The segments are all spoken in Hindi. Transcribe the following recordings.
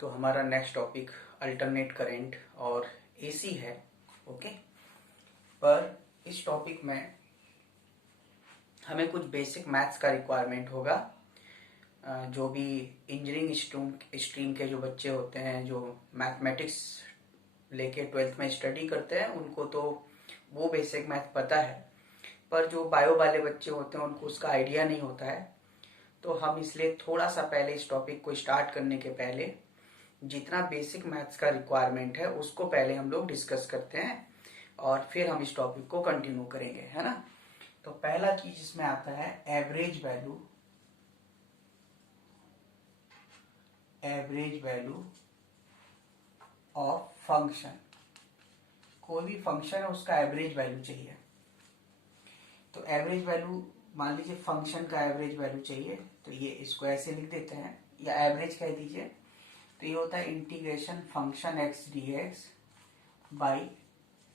तो हमारा नेक्स्ट टॉपिक अल्टरनेट करंट और एसी है। ओके, पर इस टॉपिक में हमें कुछ बेसिक मैथ्स का रिक्वायरमेंट होगा। जो भी इंजीनियरिंग स्ट्रीम के जो बच्चे होते हैं जो मैथमेटिक्स लेके 12th में स्टडी करते हैं उनको तो वो बेसिक मैथ पता है, पर जो बायो वाले बच्चे होते हैं उनको उसका आइडिया नहीं होता है। तो हम इसलिए थोड़ा सा पहले इस टॉपिक को स्टार्ट करने के पहले जितना बेसिक मैथ्स का रिक्वायरमेंट है उसको पहले हम लोग डिस्कस करते हैं और फिर हम इस टॉपिक को कंटिन्यू करेंगे, है ना। तो पहला चीज इसमें आता है एवरेज वैल्यू ऑफ फंक्शन। कोई भी फंक्शन है उसका एवरेज वैल्यू चाहिए। तो एवरेज वैल्यू, मान लीजिए फंक्शन का एवरेज वैल्यू चाहिए, तो ये इसको ऐसे लिख देते हैं या एवरेज कह दीजिए। तो ये होता है integration function x D x by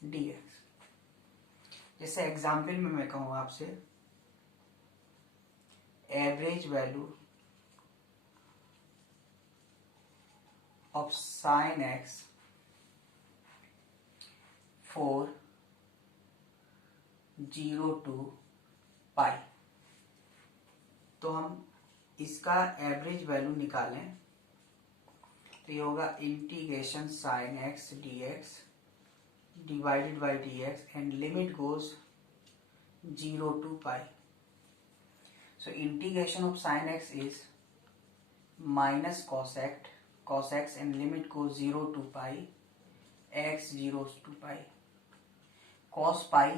D x. जैसे एग्जाम्पल में मैं कहूँ आपसे average value of sine x for 0 to पाई। तो हम इसका एवरेज वैल्यू निकालें तो ये होगा integration sine x D x divided by D x and limit goes 0 to pi. So integration of sine x is minus cos x and limit goes 0 to pi x 0 to pi cos pi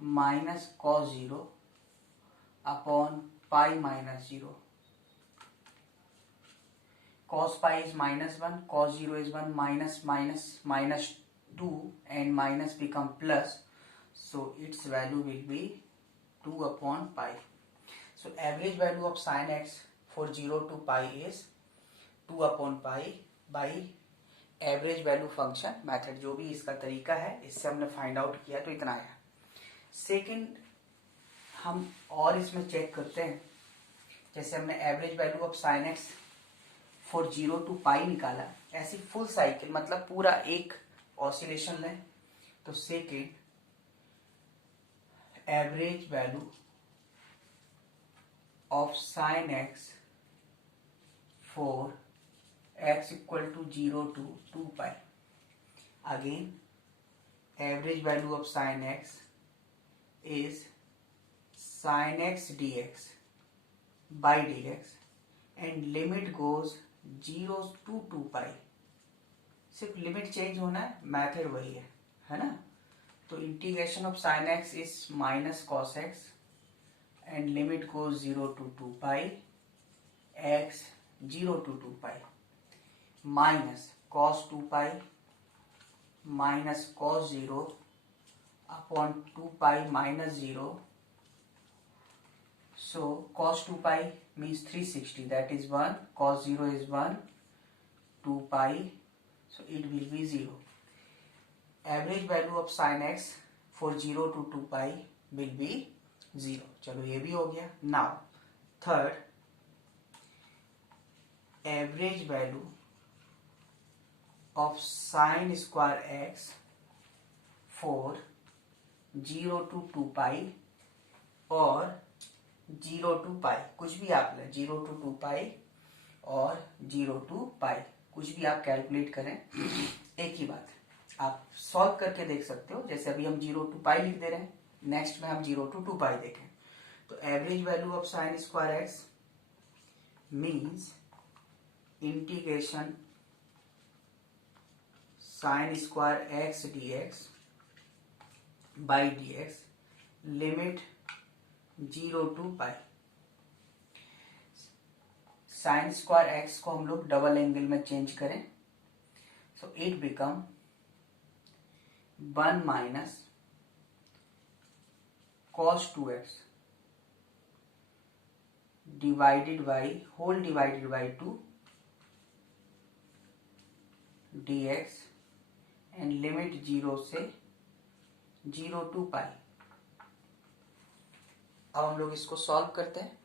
minus cos 0 upon pi minus 0. Cos pi is minus 1, cos 0 is 1, minus 2 and minus become plus, so its value will be 2 upon pi. So average value of sin x for 0 to pi is 2 upon pi by average value function method. जो भी इसका तरीका है इससे हमने फाइंड आउट किया तो इतना आया। सेकंड, हम और इसमें चेक करते हैं। जैसे हमने average value of sine x for 0 to पाई निकाला, ऐसी फुल साइकिल मतलब पूरा एक ऑसिलेशन लें। तो second, average value of sin x for x equal to 0 to 2 pi. Again, average value of sin x is sin x dx by dx and limit goes 0 to 2 pi. सिर्फ लिमिट चेंज होना है, मैथड वही है ना। तो integration of sin x is minus cos x and limit goes 0 to 2 pi x 0 to 2 pi minus cos 2 pi minus cos 0 upon 2 pi minus 0. So cos 2 pi means 360, that is 1, cos 0 is 1, 2 pi, so it will be 0. Average value of sin x for 0 to 2 pi will be 0. चलो ये भी हो गया। Now third, average value of sign square x for 0 to 2 पाई और 0 to पाई, कुछ भी आप लें, 0 to 2 पाई और 0 to पाई, कुछ भी आप कैलकुलेट करें एक ही बात है। आप सॉल्व करके देख सकते हो। जैसे अभी हम 0 to पाई लिख दे रहे हैं, नेक्स्ट में हम 0 to 2 पाई देखें। तो average value of sign square x means integration sign square x D x by D x limit 0 to pi. Sign square x को हम लोग डबल एंगल में चेंज करें, so it become 1 minus cos 2x divided by whole divided by 2 dx and limit 0 से 0 to पाई। अब हम लोग इसको सॉल्व करते हैं।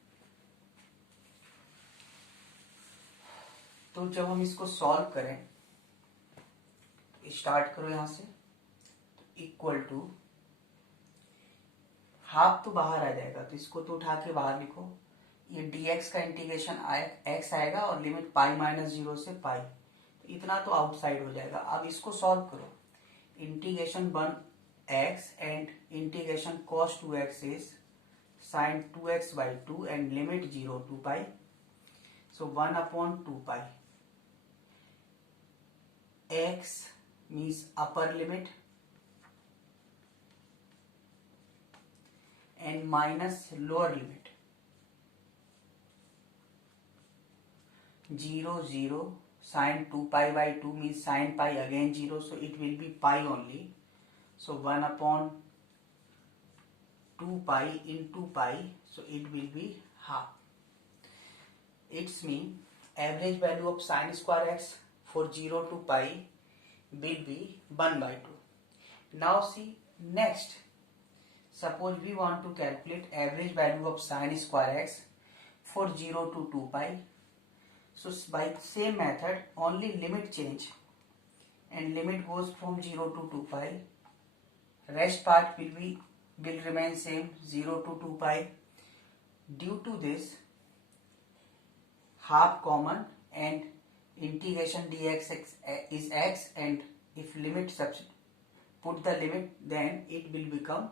तो जब हम इसको सॉल्व करें, स्टार्ट करो यहां से, इक्वल टू हाफ तो बाहर आ जाएगा, तो इसको तो उठा के बाहर लिखो। ये dx का इंटीग्रेशन x आएगा और लिमिट पाई माइनस 0 से पाई, तो इतना तो आउटसाइड हो जाएगा। अब इसको सॉल्व करो, integration 1x and integration cos 2x is sin 2x by 2 and limit 0 to pi, so 1 upon 2 pi, x means upper limit and minus lower limit, 0 0 sin 2 pi by 2 means sin pi again 0, so it will be pi only, so 1 upon 2 pi into pi, so it will be half. It's mean average value of sin square x for 0 to pi will be 1 by 2. Now see next, suppose we want to calculate average value of sin square x for 0 to 2 pi. So by same method, only limit change and limit goes from 0 to 2 pi. Rest part will remain same, 0 to 2 pi. Due to this, half common and integration dx is x, and if limit put the limit, then it will become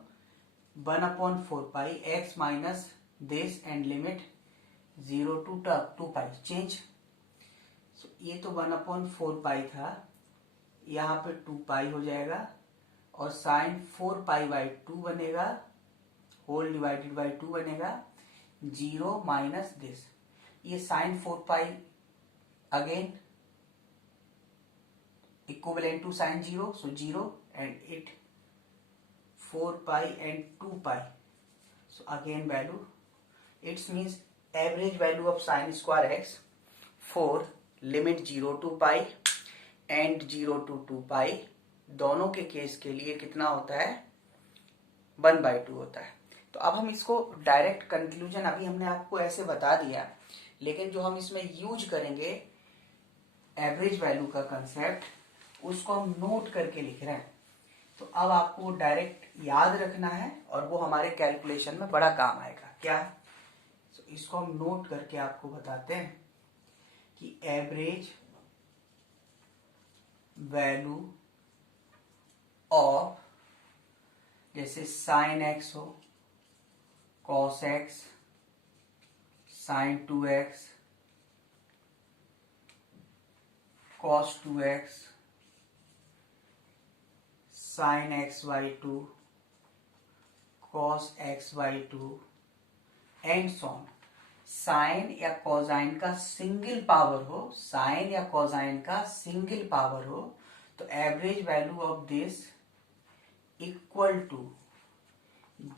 1 upon 4 pi x minus this and limit 0 to 2 pi change. So ये तो 1 upon 4 pi था, यहाँ पे 2 pi हो जाएगा और sin 4 pi by 2 बनेगा, होल डिवाइडेड बाई 2 बनेगा, 0 माइनस दिस, ये sin 4 pi again equivalent to sin 0, so 0 and it 4 pi and 2 pi, so again value, it means average value of sin square x for limit 0 to pi and 0 to 2 pi दोनों के केस के लिए कितना होता है, 1 by 2 होता है। तो अब हम इसको डायरेक्ट कंक्लूजन अभी हमने आपको ऐसे बता दिया, लेकिन जो हम इसमें यूज करेंगे एवरेज वैल्यू का कंसेप्ट, उसको हम नोट करके लिख रहे हैं। तो अब आपको डायरेक्ट याद रखना है और वो हमारे कैलकुलेशन में बड़ा काम आएगा। क्या? तो इसको हम नोट करके आपको बताते हैं कि एवरेज वैल्यू ऑफ, जैसे साइन एक्स हो, cos x, sine 2x, cos 2x, sin x by 2, cos x by 2 and so on. Sine या कोसाइन का सिंगल पावर हो, साइन या कोसाइन का सिंगल पावर हो, तो average value of this equal to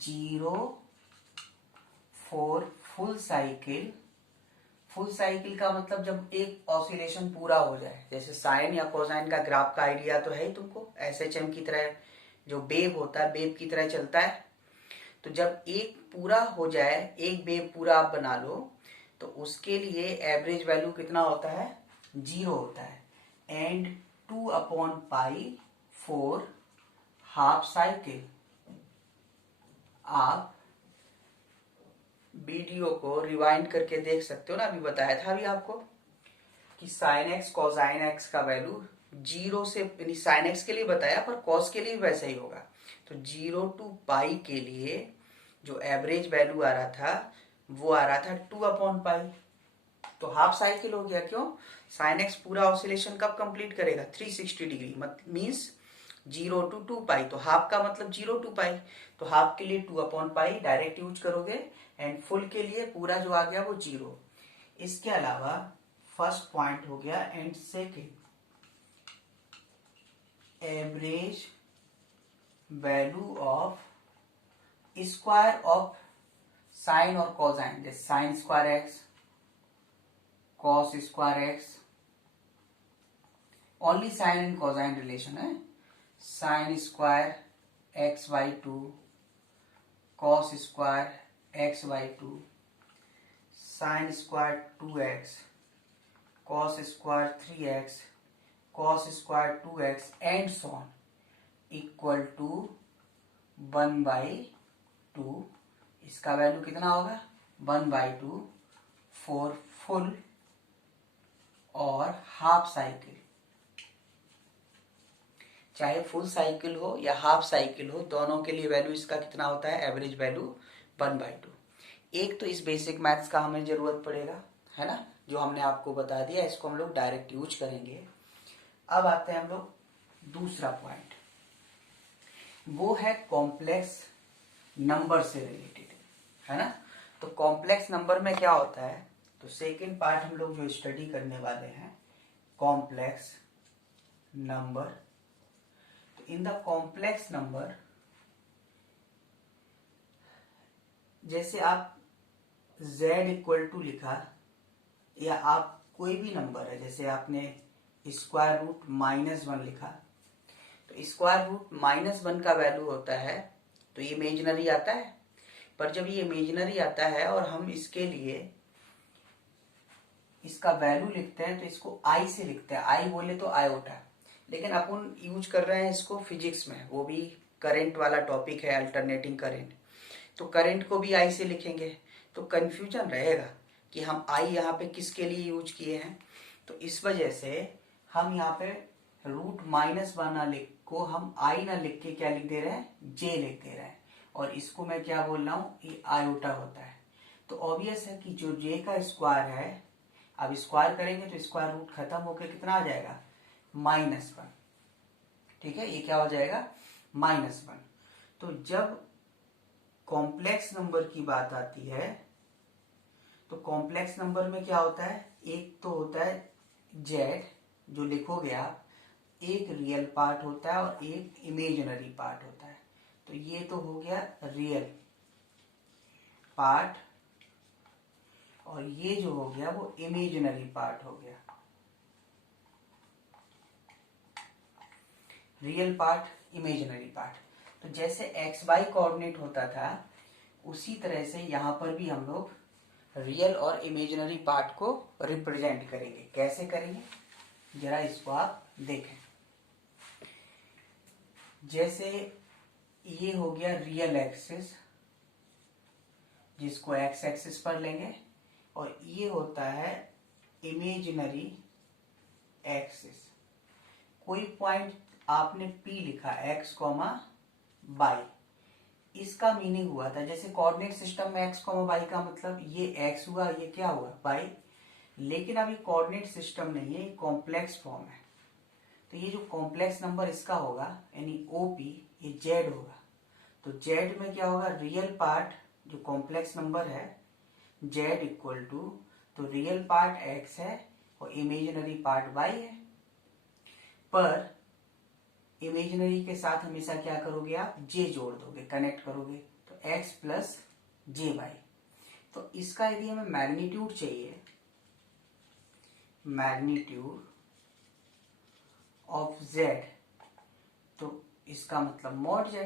0 for full cycle. Full cycle का मतलब जब एक ऑसिलेशन पूरा हो जाए, जैसे साइन या कोसाइन का ग्राफ का आइडिया तो है ही तुमको, SHM की तरह जो वेव होता है, वेव की तरह चलता है। तो जब एक पूरा हो जाए, एक वेव पूरा आप बना लो, तो उसके लिए एवरेज वैल्यू कितना होता है, 0 होता है। And 2 upon pi for half cycle. आप वीडियो को रिवाइंड करके देख सकते हो ना, अभी बताया था अभी आपको कि साइन एक्स कोसाइन एक्स का वैल्यू 0 से, यानी साइन एक्स के लिए बताया, पर कॉस के लिए वैसा ही होगा। तो 0 टू पाई के लिए जो एवरेज वैल्यू आ रहा था, वो आ रहा था 2 अपॉन पाई, तो हाफ साइकिल हो गया। क्यों? साइन एक्स पूरा ऑसिलेशन कब कंप्लीट करेगा, 360 डिग्री, मीन्स 0 टू 2 पाई, तो हाफ का मतलब 0 टू पाई, तो हाफ के लिए 2 अपॉन पाई डायरेक्ट यूज करोगे, एंड फुल के लिए पूरा जो आ गया वो 0। इसके अलावा फर्स्ट पॉइंट हो गया, and second average value of square of sine और कोसाइन, जैसे sine square x, cos square x, only sine and cosine relation है, sine square x by 2, cos square x by 2, sine square 2x cos square 3x, cos square 2x and so on equal to 1/2। इसका वैल्यू कितना होगा 1/2 फॉर फुल और हाफ साइकिल। चाहे फुल साइकिल हो या हाफ साइकिल हो, दोनों के लिए वैल्यू इसका कितना होता है, एवरेज वैल्यू 1/2। एक तो इस बेसिक मैथ्स का हमें जरूरत पड़ेगा, है ना, जो हमने आपको बता दिया, इसको हम लोग डायरेक्ट यूज करेंगे। अब आते हैं हम लोग दूसरा पॉइंट, वो है कॉम्प्लेक्स नंबर से रिलेटेड, है ना। तो कॉम्प्लेक्स नंबर में क्या होता है, तो सेकेंड पार्ट हम लोग जो स्टडी करने वाले हैं कॉम्प्लेक्स नंबर। तो इन द कॉम्प्लेक्स नंबर, जैसे आप z इक्वल टू लिखा, या आप कोई भी नंबर है, जैसे आपने स्क्वायर रूट -1 लिखा, तो स्क्वायर रूट -1 का वैल्यू होता है, तो ये इमेजिनरी आता है। पर जब ये इमेजिनरी आता है और हम इसके लिए इसका वैल्यू लिखते हैं तो इसको आई से लिखते हैं, आई बोले तो आयोटा, लेकिन अपन यूज कर रहे हैं इसको फिजिक्स में, वो भी करंट वाला टॉपिक है, अल्टरनेटिंग करंट, तो करंट को भी आई से लिखेंगे, तो कंफ्यूजन रहेगा कि हम आई यहाँ पे किसके लिए यूज किए हैं। तो इस वजह से हम यहाँ पे रूट -1 ना लिख को हम आई ना लिख के क्या लिख दे रहे हैं, जे लिख दे रहे हैं, और इसको मैं क्या बोल रहा हूँ, ये आयोटा होता है। तो ऑब्वियस है कि जो जे का स्क्वायर है, अब स्क्वायर करेंगे तो स्क्वायर रूट खत्म होकर कितना आ जाएगा, -1। ठीक है, ये क्या हो जाएगा, -1। तो जब कॉम्प्लेक्स नंबर की बात आती है, तो कॉम्प्लेक्स नंबर में क्या होता है, एक तो होता है जेड, जो लिखोगे आप, एक रियल पार्ट होता है और एक इमेजिनरी पार्ट होता है। तो ये तो हो गया रियल पार्ट, और ये जो हो गया वो इमेजिनरी पार्ट हो गया, रियल पार्ट इमेजिनरी पार्ट। तो जैसे एक्स वाई कोऑर्डिनेट होता था, उसी तरह से यहाँ पर भी हम लोग रियल और इमेजिनरी पार्ट को रिप्रेजेंट करेंगे। कैसे करेंगे, जरा इसको आप देखें। जैसे ये हो गया रियल एक्सिस, जिसको एक्स एक्सिस पर लेंगे, और ये होता है इमेजिनरी एक्सिस। कोई पॉइंट आपने P लिखा x, y, इसका मीनिंग हुआ था, जैसे कोऑर्डिनेट सिस्टम में x, y का मतलब ये x हुआ, ये क्या हुआ, y, लेकिन अब ये कोऑर्डिनेट सिस्टम नहीं है, ये कॉम्प्लेक्स फॉर्म है। तो ये जो कॉम्प्लेक्स नंबर इसका होगा, यानी OP, ये z होगा। तो z में क्या होगा, रियल पार्ट जो कॉम्प्लेक्स नंबर है z इक्वल टू, तो रियल पार्ट x है और इमेजिनरी पार्ट y है। पर इमेजिनरी के साथ हमेशा क्या करोगे आप, j जोड़ दोगे, कनेक्ट करोगे, तो x प्लस जे वाई। तो इसका यदि हमें मैग्नीट्यूड चाहिए, मैग्नीट्यूड ऑफ z, तो इसका मतलब मॉड z।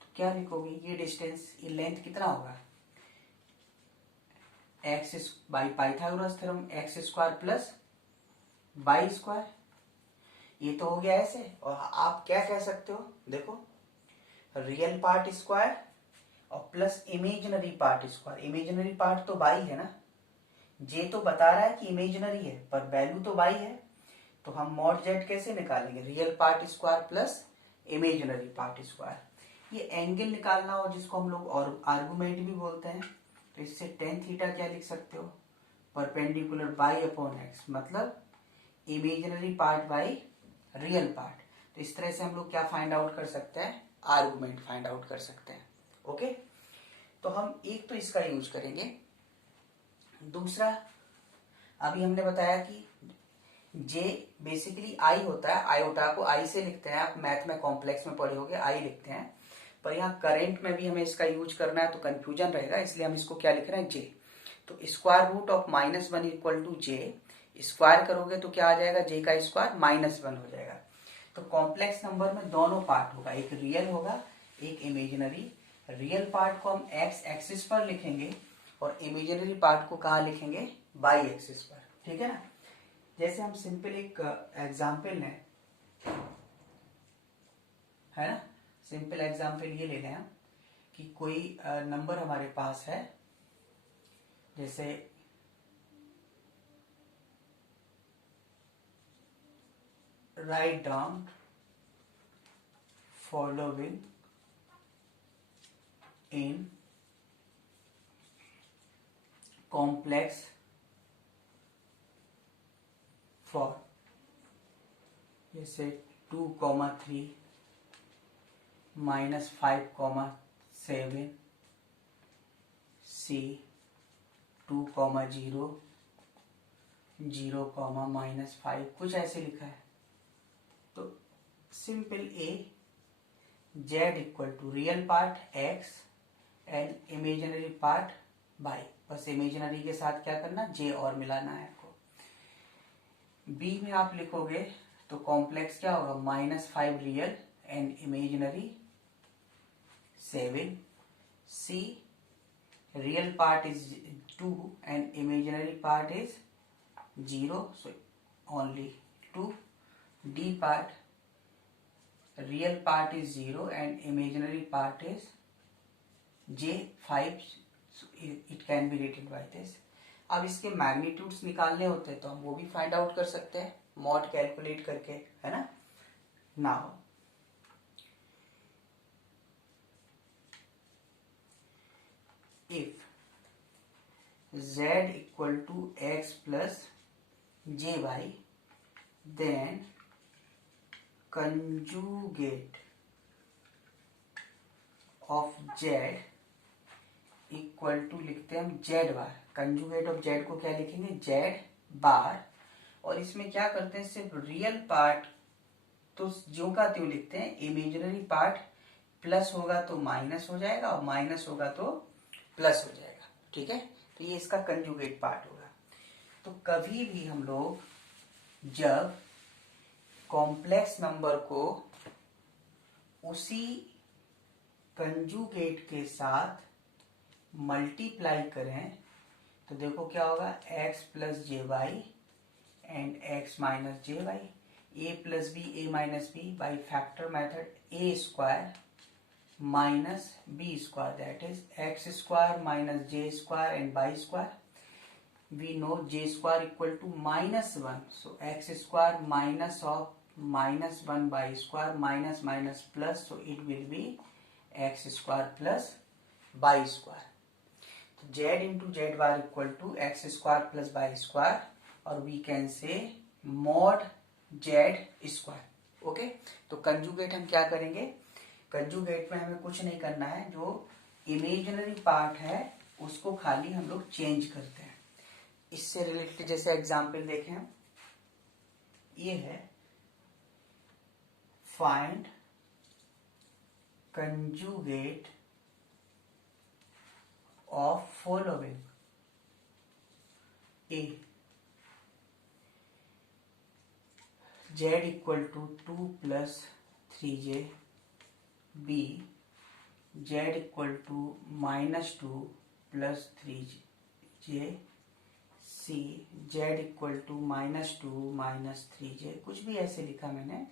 तो क्या लिखोगे, ये डिस्टेंस, ये लेंथ कितना होगा, x by Pythagoras theorem, x square plus y square. ये तो हो गया ऐसे, और आप क्या कह सकते हो, देखो, रियल पार्ट स्क्वायर और plus imaginary part square. Imaginary part तो बाई है ना, जे तो बता रहा है कि इमेजिनरी है, पर वैल्यू तो बाई है। तो हम मॉड जेड कैसे निकालेंगे, real part square plus imaginary part square. ये एंगल निकालना हो, जिसको हम लोग और आर्गुमेंट भी बोलते हैं, तो इससे tan थीटा क्या लिख सकते हो, परपेंडिकुलर बाई अपॉन एक्स, मतलब imaginary by by real part. तो इस तरह से हम लोग क्या फाइंड आउट कर सकते हैं, आर्गुमेंट फाइंड आउट कर सकते हैं। ओके, तो हम एक तो इसका यूज करेंगे। दूसरा, अभी हमने बताया कि जे बेसिकली आई होता है, आयोटा को आई से लिखते हैं, आप मैथ में कॉम्प्लेक्स में पढ़े होगे, आई लिखते हैं, पर यहाँ करंट में भी हमें इसका यूज करना है, तो कंफ्यूजन रहेगा, इसलिए हम इसको क्या लिख रहे हैं, जे। तो square root of -1 equal to j, square करोगे तो क्या आ जाएगा, जे का स्क्वायर -1 हो जाएगा। तो कॉम्प्लेक्स नंबर में दोनों पार्ट होगा, एक रियल होगा, एक इमेजिनरी। रियल पार्ट को हम एक्स एक्सिस पर लिखेंगे और इमेजिनरी पार्ट को कहाँ लिखेंगे, बाई एक्सिस पर, ठीक है ना। जैसे हम सिंपल एक एग्जाम्पल लें, है ना, सिंपल एग्जाम्पल ये ले लें हम कि कोई नंबर हमारे पास है, जैसे write down following in complex form, जैसे 2,3 -5,7 C 2,0 0, -5 कुछ ऐसे लिखा है। तो simple a z equal to real part x and imaginary part by, बस इमेजिनरी के साथ क्या करना, जे और मिलाना है आपको। बी में आप लिखोगे तो कॉम्प्लेक्स क्या होगा, -5 real and imaginary 7, see real part is 2 and imaginary part is 0, so only 2. D part, real part is 0 and imaginary part is j 5, so it can be written by this. अब इसके मैग्नीट्यूड्स निकालने होते हैं तो हम वो भी फाइंड आउट कर सकते हैं मॉड कैलकुलेट करके, है ना। Now if z equal to x plus jy, then conjugate of z equal to लिखते हैं हम z bar, conjugate of z को क्या लिखेंगे, जेड बार। और इसमें क्या करते हैं, सिर्फ रियल पार्ट तो ज्यों का त्यों लिखते हैं, इमेजिनरी पार्ट प्लस होगा तो माइनस हो जाएगा और माइनस होगा तो प्लस हो जाएगा, ठीक है। तो ये इसका कंजुगेट पार्ट होगा। तो कभी भी हम लोग जब कॉम्प्लेक्स नंबर को उसी कंजुगेट के साथ मल्टीप्लाई करें तो देखो क्या होगा, x plus j y and x minus j y, a plus b a minus b by factor method a square minus b square, that is x square minus j square and by square. We know j square equal to -1, so x square minus of -1 by square minus minus plus, so it will be x square plus by square. तो z into z bar equal to x square plus by square, और we can say mod z square. Okay, तो कंजुगेट हम क्या करेंगे, कंजुगेट में हमें कुछ नहीं करना है, जो इमेजिनरी पार्ट है उसको खाली हम लोग चेंज करते हैं। इससे रिलेटेड जैसे एग्जाम्पल देखें हम, ये है find conjugate of following a z equal to 2 plus 3j, b z equal to -2 plus 3j, c z equal to -2 minus 3j, कुछ भी ऐसे लिखा मैंने,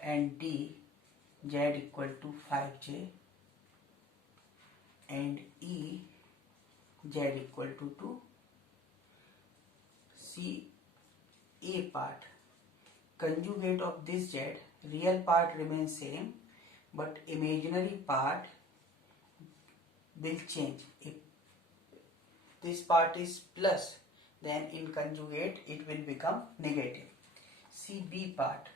and d z equal to 5j and e z equal to 2। See a part, conjugate of this z, real part remains same but imaginary part will change. If this part is plus, then in conjugate it will become negative. See B part,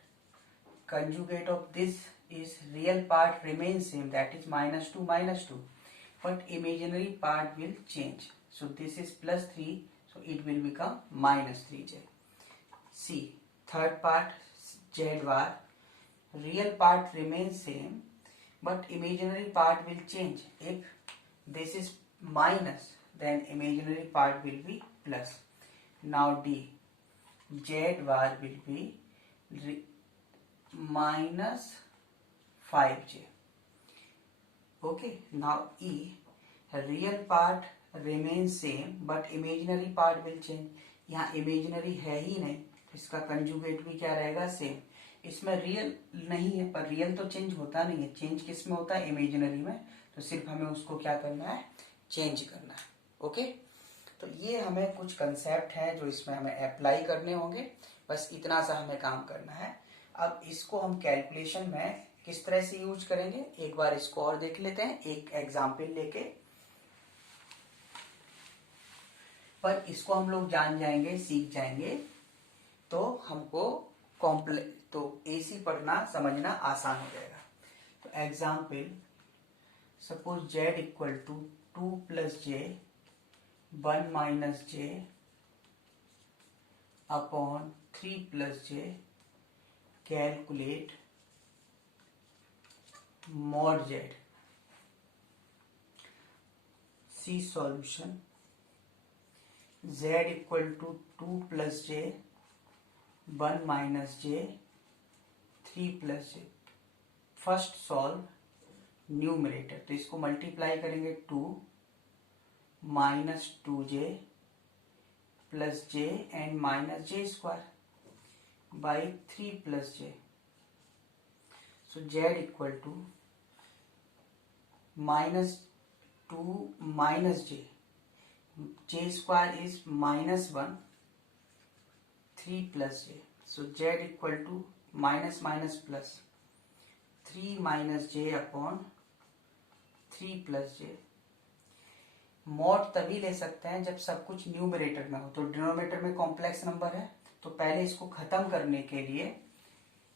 conjugate of this is real part remains same, that is -2, but imaginary part will change. So this is +3, so it will become -3j. C third part, z bar, real part remains same but imaginary part will change. If this is minus, then imaginary part will be plus. Now D, z bar will be -5j. Okay, now E, real part remains same but imaginary part will change. यहाँ imaginary है ही नहीं, इसका कंजुगेट भी क्या रहेगा, सेम। इसमें रियल नहीं है, पर रियल तो चेंज होता नहीं है, चेंज किस में होता है, इमेजिनरी में। तो सिर्फ हमें उसको क्या करना है, चेंज करना है। ओके, तो ये हमें कुछ कंसेप्ट हैं जो इसमें हमें अप्लाई करने होंगे, बस इतना सा हमें काम करना है। अब इसको हम कैलकुलेशन में किस तरह से यूज करेंगे, एक बार इसको और देख लेते हैं एक एग्जाम्पल लेके। पर इसको हम लोग जान जाएंगे, सीख जाएंगे, तो हमको तो एसी पढ़ना समझना आसान हो जाएगा। तो example, suppose z equal to 2 plus j 1 minus j upon 3 plus j, calculate mod z। See solution, z equal to 2 plus j 1 minus j 3 plus j. First solve numerator, तो इसको मल्टीप्लाई करेंगे 2 minus 2j plus j and minus j square by 3 plus j। So z equal to minus 2 minus j square is -1 3 plus j। So z equal to minus minus plus 3 minus j upon 3 plus j। Mod तभी ले सकते हैं जब सब कुछ न्यूमरेटर में हो। तो डिनोमिनेटर में कॉम्प्लेक्स नंबर है, तो पहले इसको खत्म करने के लिए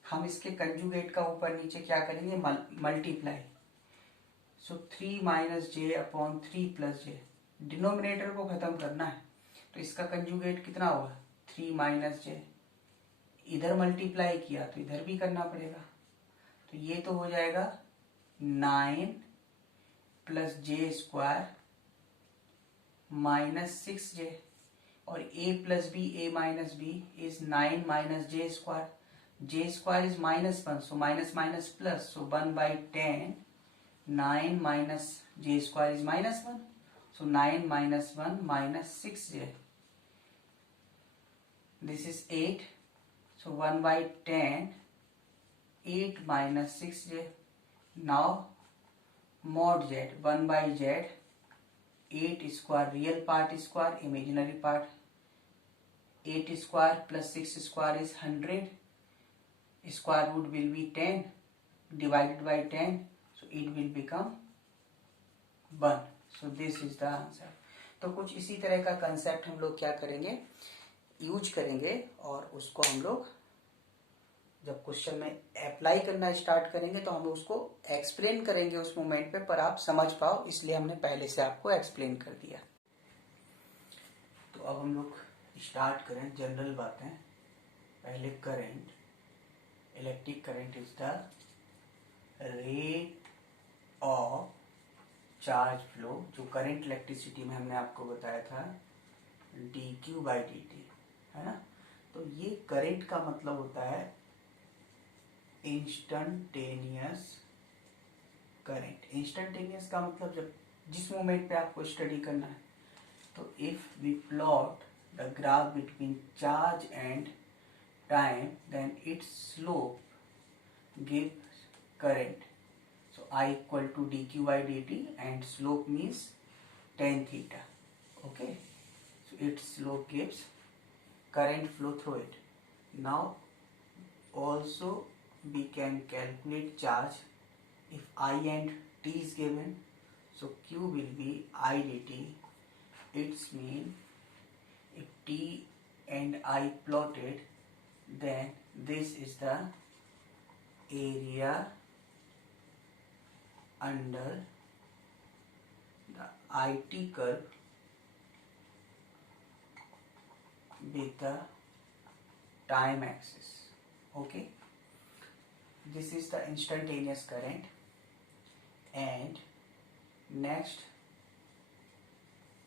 हम इसके कंजुगेट का ऊपर नीचे क्या करेंगे, मल्टीप्लाई। सो 3 माइनस जे अपॉन 3 प्लस जे, डिनोमिनेटर को खत्म करना है, तो इसका कंजुगेट कितना होगा, 3 माइनस जे। इधर मल्टीप्लाई किया तो इधर भी करना पड़ेगा, तो ये तो हो जाएगा 9 plus J square minus 6j, और a plus b a minus b is 9 minus j square. J square is -1, so minus minus plus, so 1/10। 9 minus j square is -1, so 9 minus 1 minus 6j, this is 8, so 1/10 8 minus 6j। Now mod z, 1/z 8 square, real part square, imaginary part, 8 square plus 6 square is 100, square root will be 10 divided by 10, so it will become 1. So this is the answer. तो कुछ इसी तरह का कंसेप्ट हम लोग क्या करेंगे, यूज करेंगे, और उसको हम लोग जब क्वेश्चन में अप्लाई करना स्टार्ट करेंगे तो हम उसको एक्सप्लेन करेंगे उस मोमेंट पे, पर आप समझ पाओ इसलिए हमने पहले से आपको एक्सप्लेन कर दिया। तो अब हम लोग स्टार्ट करें जनरल बातें। पहले current, electric current is the rate of charge flow, जो करंट इलेक्ट्रिसिटी में हमने आपको बताया था dq/dt, है ना। तो ये करंट का मतलब होता है इंस्टंटेनियस करंट। इंस्टंटेनियस का मतलब जब जिस मोमेंट पे आपको स्टडी करना है, तो if we plot the graph between charge and time, then its slope give current. So I equal to dq/dt and slope means tan theta. Okay, so its slope gives current flow through it. Now also we can calculate charge if I and t is given, so q will be I dt. It's mean if t and I plotted, then this is the area under the IT curve with the time axis. Okay, this is the instantaneous current. And next,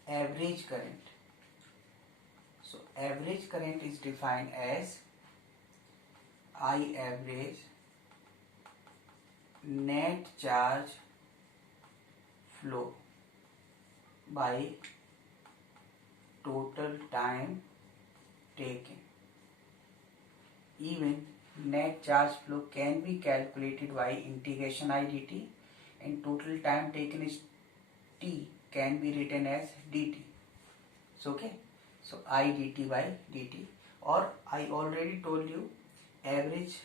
average current. So average current is defined as I average net charge flow by total time taken. even net charge flow can be calculated by integration I dt, and total time taken is t, can be written as dt. So okay, so I dt by dt, or I already told you average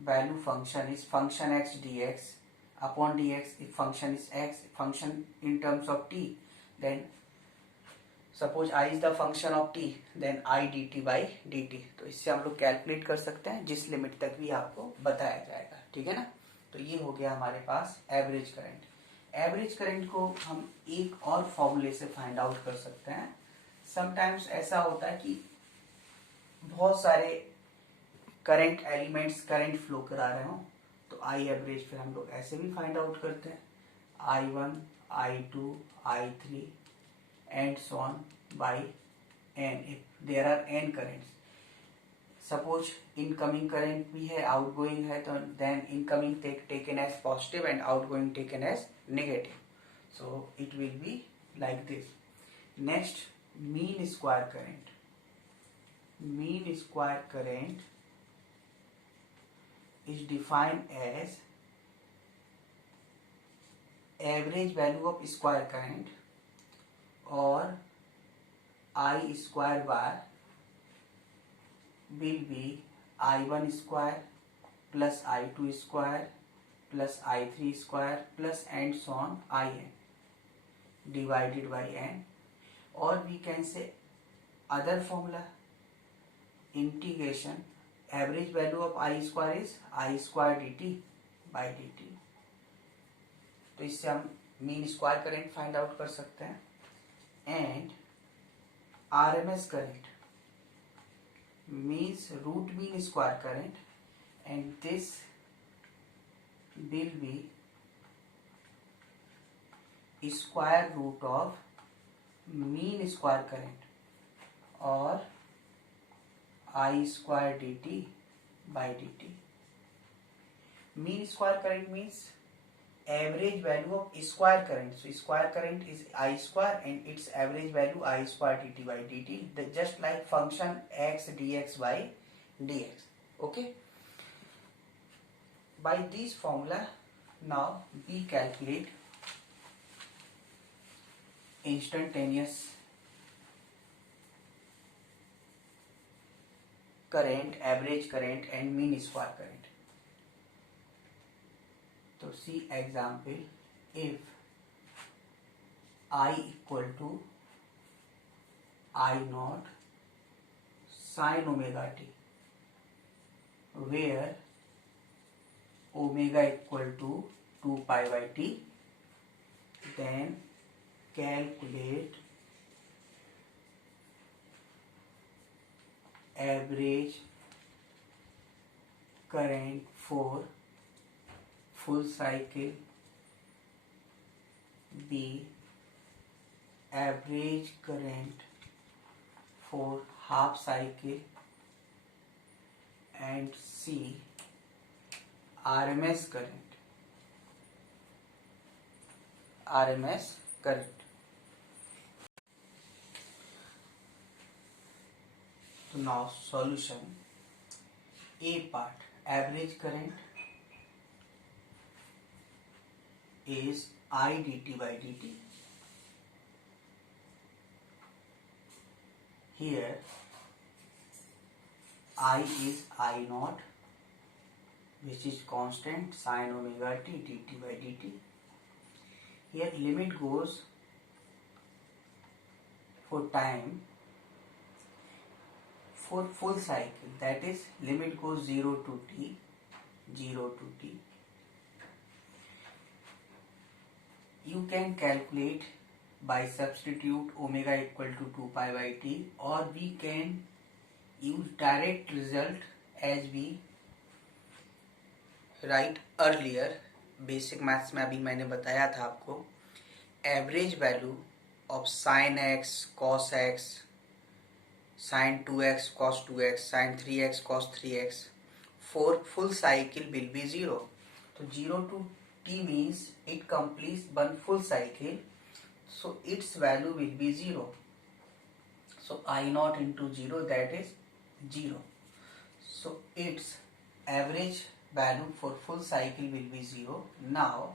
value function is function x dx upon dx. If function is x, function in terms of t, then suppose I is the function of t, then I dt by dt. तो इससे हम लोग कैलकुलेट कर सकते हैं जिस लिमिट तक भी आपको बताया जाएगा, ठीक है ना. तो ये हो गया हमारे पास एवरेज करंट. एवरेज करंट को हम एक और फॉर्मूले से फाइंड आउट कर सकते हैं. समटाइम्स ऐसा होता है कि बहुत सारे करंट एलिमेंट्स करंट फ्लो करा रहे हो, तो आई एवरेज फिर हम लोग ऐसे भी फाइंड आउट करते हैं. I1, I2, I3 and so on by n if there are n currents. Suppose incoming current भी है, outgoing है, तो then incoming taken as positive and outgoing taken as negative. So it will be like this. Next, mean square current. Mean square current is defined as average value of square current or I square bar will be I1 square plus I2 square plus I3 square plus and so on In divided by n, or we can say other formula, integration average value of I square is I square dt by dt. तो इससे हम mean square current find out कर सकते हैं. And RMS current means root mean square current, and this will be square root of mean square current or I square dt by dt. Mean square current means average value of square current. So square current is I square and its average value I square dt by dt, just like function x dx by dx. Okay. By this formula, now we calculate instantaneous current, average current and mean square current. तो see example, if I equal to I naught sin omega t, where omega equal to 2 pi by t, then calculate average current for full cycle, B average current for half cycle, and C RMS current. RMS current. So now solution. A part, average current is I dt by dt. Here I is I naught, which is constant, sin omega t dt by dt. Here limit goes for time for full cycle, that is limit goes 0 to t, 0 to t. You can calculate by substitute omega equal to 2 pi by t, or we can use direct result as we write earlier. Basic maths में अभी मैंने बताया था आपको, average value of sine x cos x, sine 2x cos 2x, sine 3x cos 3x for full cycle will be 0. So 0 to t means it completes one full cycle, so its value will be 0. So I naught into 0, that is 0. So its average value for full cycle will be 0. Now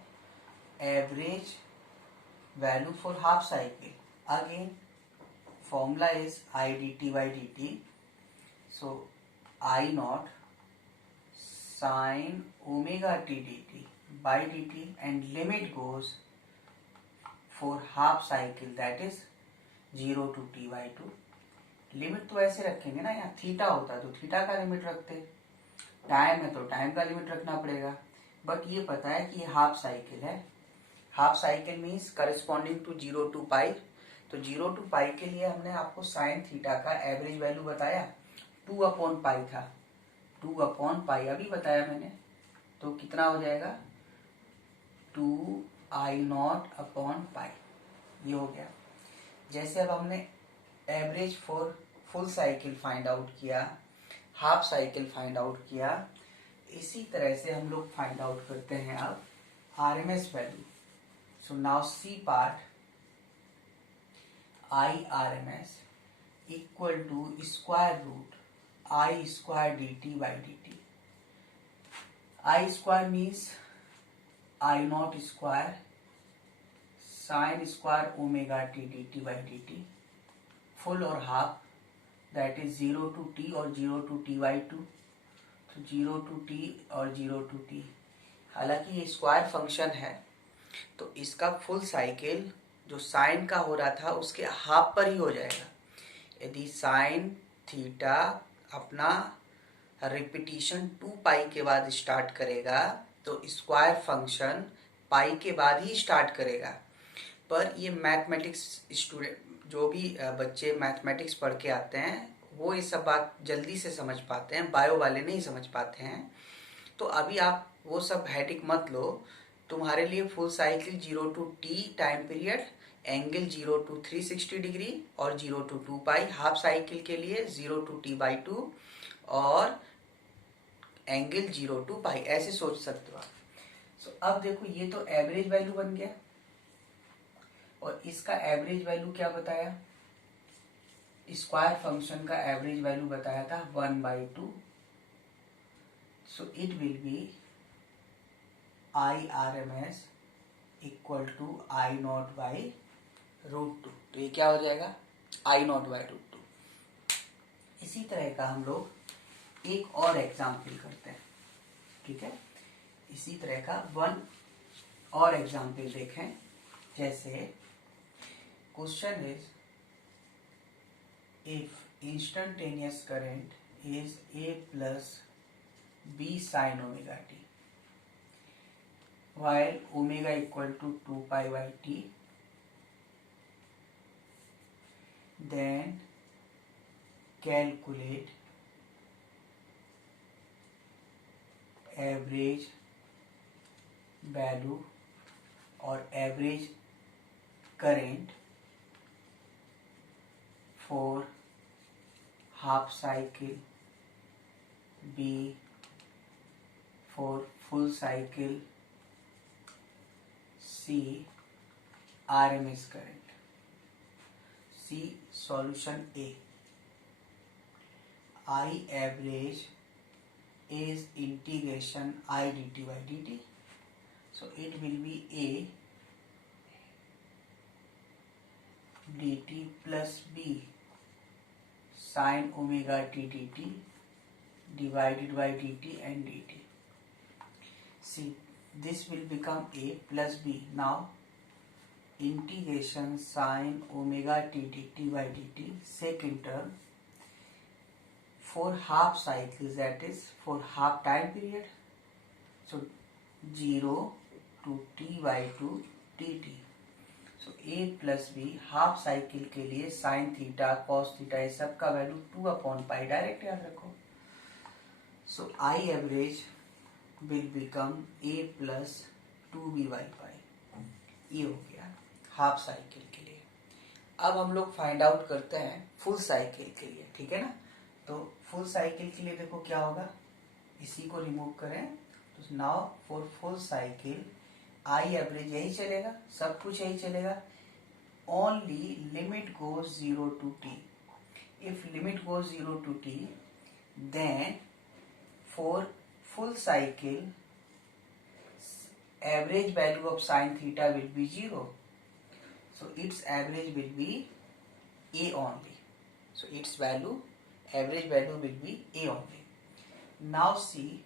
average value for half cycle, again formula is I dt by dt. So I naught sine omega t dt by dt, and limit goes for half cycle, that is 0 to t by 2. Limit तो ऐसे रखेंगे ना, यहाँ थीटा होता तो थीटा का लिमिट रखते, टाइम है तो टाइम का लिमिट रखना पड़ेगा, बट ये पता है कि ये हाफ साइकिल है. Half cycle means corresponding to 0 to pi. तो 0 टू पाई के लिए हमने आपको साइन थीटा का एवरेज वैल्यू बताया 2 अपॉन पाई था. 2 अपॉन पाई अभी बताया मैंने, तो कितना हो जाएगा 2 आई नॉट अपॉन पाई. ये हो गया. जैसे अब हमने average for full cycle find out किया, हाफ साइकिल फाइंड आउट किया, इसी तरह से हम लोग फाइंड आउट करते हैं अब RMS value. So now C part, I RMS equal to square root I square d t by d t. I square means I naught square sine square omega t d t by d t, full और half, that is 0 to T और 0 टू टी बाई 2. तो 0 टू टी और 0 टू टी. हालांकि ये स्क्वायर फंक्शन है तो इसका फुल साइकिल जो साइन का हो रहा था उसके हाफ पर ही हो जाएगा. यदि साइन थीटा अपना रिपीटिशन 2 पाई के बाद स्टार्ट करेगा तो स्क्वायर फंक्शन पाई के बाद ही स्टार्ट करेगा. पर ये मैथमेटिक्स स्टूडेंट, जो भी बच्चे मैथमेटिक्स पढ़ के आते हैं वो ये सब बात जल्दी से समझ पाते हैं, बायो वाले नहीं समझ पाते हैं. तो अभी आप वो सब हेडिक मत लो. तुम्हारे लिए full cycle 0 to t time period, angle 0 to 360 degree और 0 टू 2 पाई. हाफ साइकिल के लिए 0 टू टी बाई 2 और एंगल 0 टू पाई, ऐसे सोच सकते हो आप. सो अब देखो ये तो एवरेज वैल्यू बन गया, और इसका एवरेज वैल्यू क्या बताया, स्क्वायर फंक्शन का एवरेज वैल्यू बताया था 1/2. So it will be I R M S equal to I naught by √2. तो ये क्या हो जाएगा आई नॉट बाई √2. इसी तरह का हम लोग एक और एग्जाम्पल करते हैं, ठीक है. इसी तरह का वन और एग्जाम्पल देखें. जैसे question is if instantaneous current is A plus B sin omega t while omega equal to 2 pi by t, then calculate average value or average current for half cycle, B for full cycle, C RMS current. C solution A. I average is integration I dt by dt. So it will be A dt plus B sin omega t dt divided by dt and dt. See, this will become A plus B. Now integration sin omega t dt by dt, second term, for half cycles, that is for half time period. So 0 to t by 2 dt. So A plus B half cycle के लिए साइन थीटा कॉस थीटा ये सब का वैल्यू 2 अपॉन पाई, डायरेक्ट याद रखो. So I average will become A plus 2b by pi. ये हो गया हाफ साइकिल के लिए. अब हम लोग फाइंड आउट करते हैं फुल साइकिल के लिए, ठीक है ना. तो फुल साइकिल के लिए देखो क्या होगा, इसी को रिमूव करें तो now for full cycle I average यही चलेगा, सब कुछ यही चलेगा. Only limit goes 0 to t. If limit goes 0 to t, then for full cycle, average value of sine theta will be 0. So its average will be A only. So its value, average value will be A only. Now see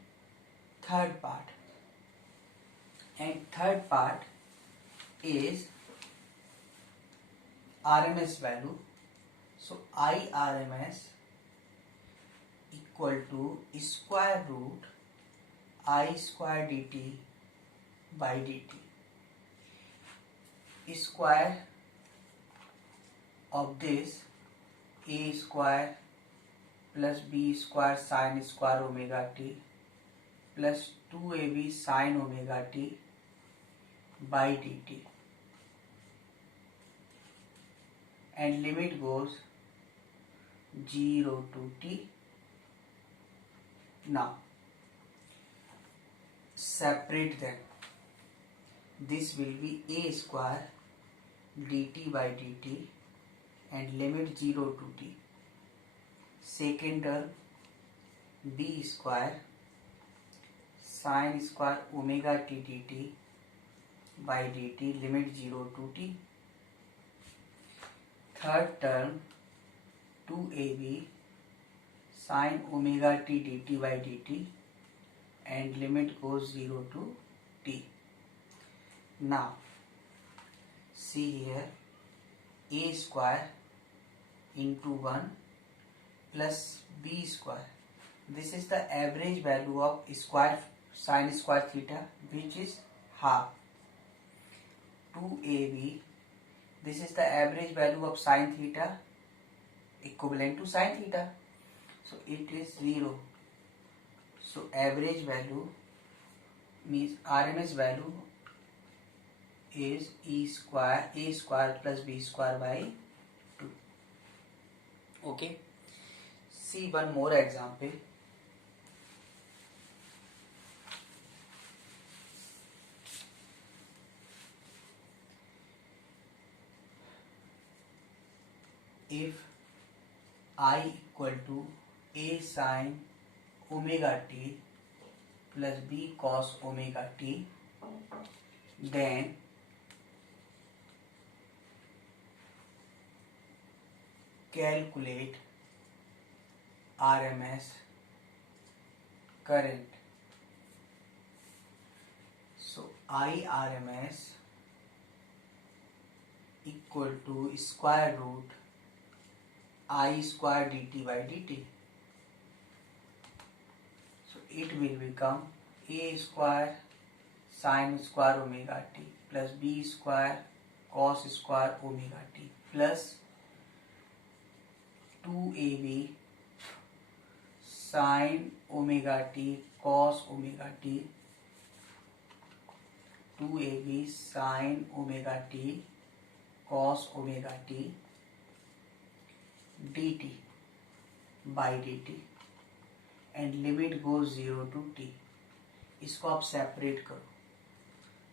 third part. And third part is RMS value. So IRMS equal to square root I square dt by dt. Square of this A square plus B square sine square omega t plus 2ab sine omega t by dt, and limit goes 0 to t. Now separate them. This will be A square dt by dt and limit 0 to t. Second term B square sine square omega t dt by dt, limit 0 to t. Third term 2ab sine omega t dt by dt and limit goes 0 to t. Now see here, A square into 1 plus B square. This is the average value of square sine square theta, which is half. 2ab, this is the average value of sine theta, equivalent to sine theta. So it is 0. So average value means RMS value is A square plus B square by 2. Okay. See one more example. If I equal to A sine omega t plus B cos omega t, then calculate RMS current. So IRMS equal to square root I square dt by dt. So it will become A square sine square omega t plus B square cos square omega t plus 2ab sine omega t cos omega t, 2ab sine omega t cos omega t dt by dt, and limit goes 0 to t. इसको आप सेपरेट करो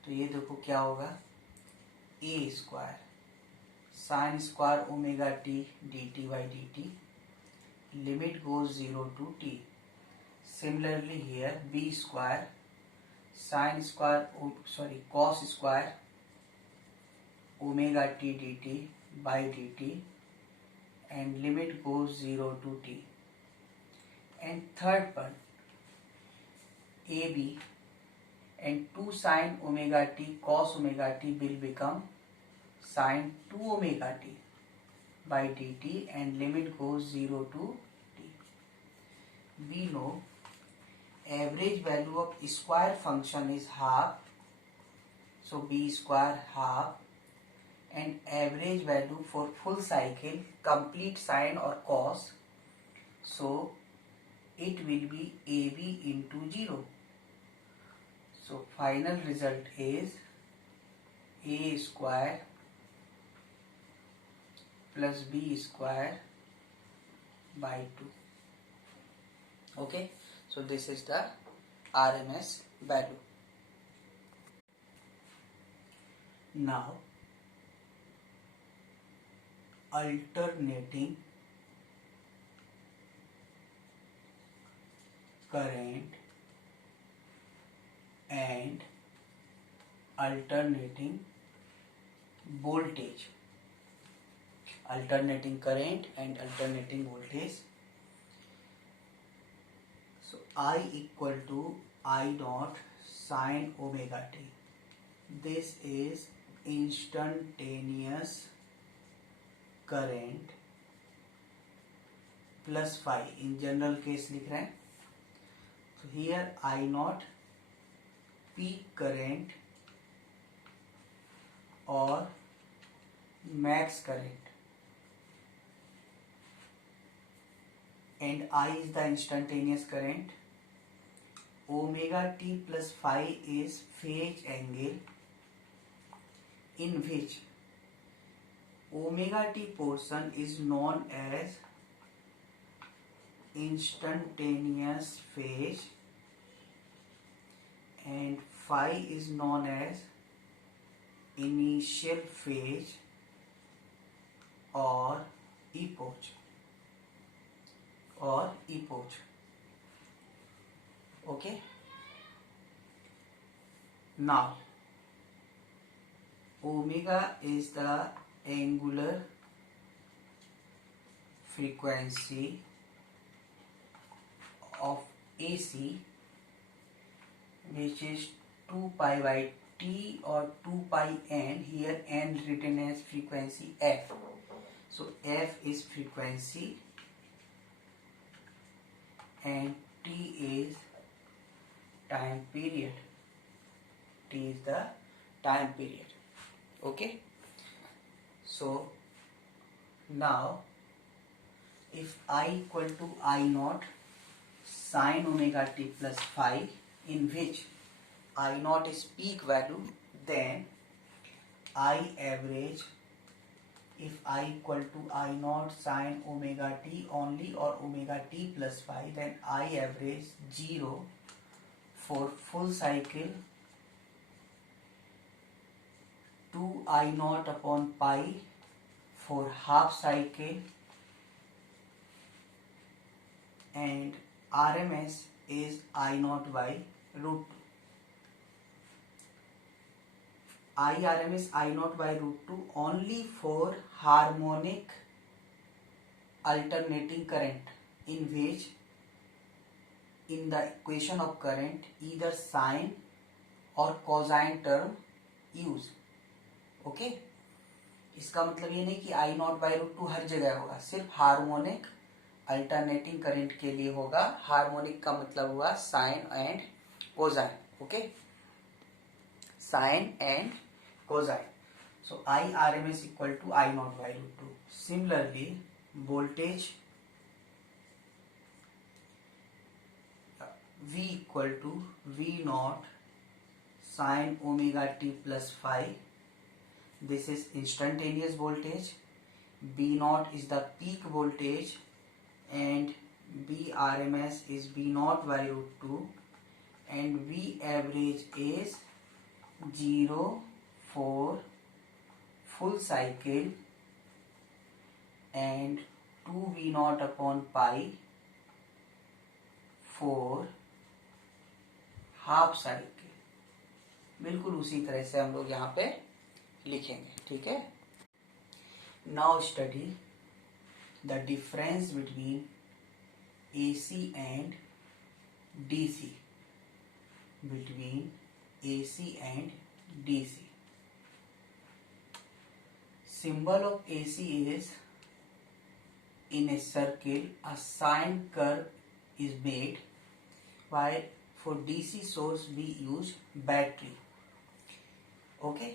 तो ये देखो क्या होगा, A square sine square omega T dt by dt, limit goes 0 to t. Similarly here B square sin square cos square omega t dt by dt, and limit goes 0 to t. And third one AB and 2 sin omega t cos omega t will become sin 2 omega t by dt, and limit goes 0 to t. We know average value of square function is half, so B square half, and average value for full cycle complete sine or cos, so it will be AB into 0. So final result is A square plus B square by 2. Okay, so this is the RMS value. Now alternating current and alternating voltage. Alternating current and alternating voltage. So I equal to I naught sine omega t. This is instantaneous current plus phi. In general case लिख रहे हैं. So here I naught peak current or max current, and I is the instantaneous current. Omega t plus phi is phase angle in which omega t portion is known as instantaneous phase and phi is known as initial phase or epoch. Okay. Now omega is the angular frequency of AC, which is 2 pi by t or 2 pi n. Here n written as frequency f. So f is frequency and t is time period. T is the time period. Okay. So now if I equal to I naught sine omega t plus phi, in which I naught is peak value, then I average, if I equal to I naught sine omega t only or omega t plus phi, then I average 0 for full cycle, 2 I naught upon pi for half cycle, and RMS is I naught by root 2. RMS I naught by root 2 only for harmonic alternating current, in which in the equation of current either sine और cosine term use. ओके. इसका मतलब ये नहीं कि आई नॉट बाई रूट 2 हर जगह होगा, सिर्फ हार्मोनिक अल्टरनेटिंग करंट के लिए होगा. हार्मोनिक का मतलब हुआ sine and cosine. Okay, sine and cosine. So I R M S equal to I naught by root 2. Similarly voltage V equal to V naught sine omega t plus phi. This is instantaneous voltage. B naught is the peak voltage and B RMS is V naught by root 2 and V average is 0 for full cycle and 2 V naught upon pi for half cycle. बिल्कुल उसी तरह से हम लोग यहाँ पे लिखेंगे. ठीक है. Now study the difference between AC and DC. Between AC and DC. Symbol of AC is in a circle. A sine curve is made. While for DC source we use battery. Okay.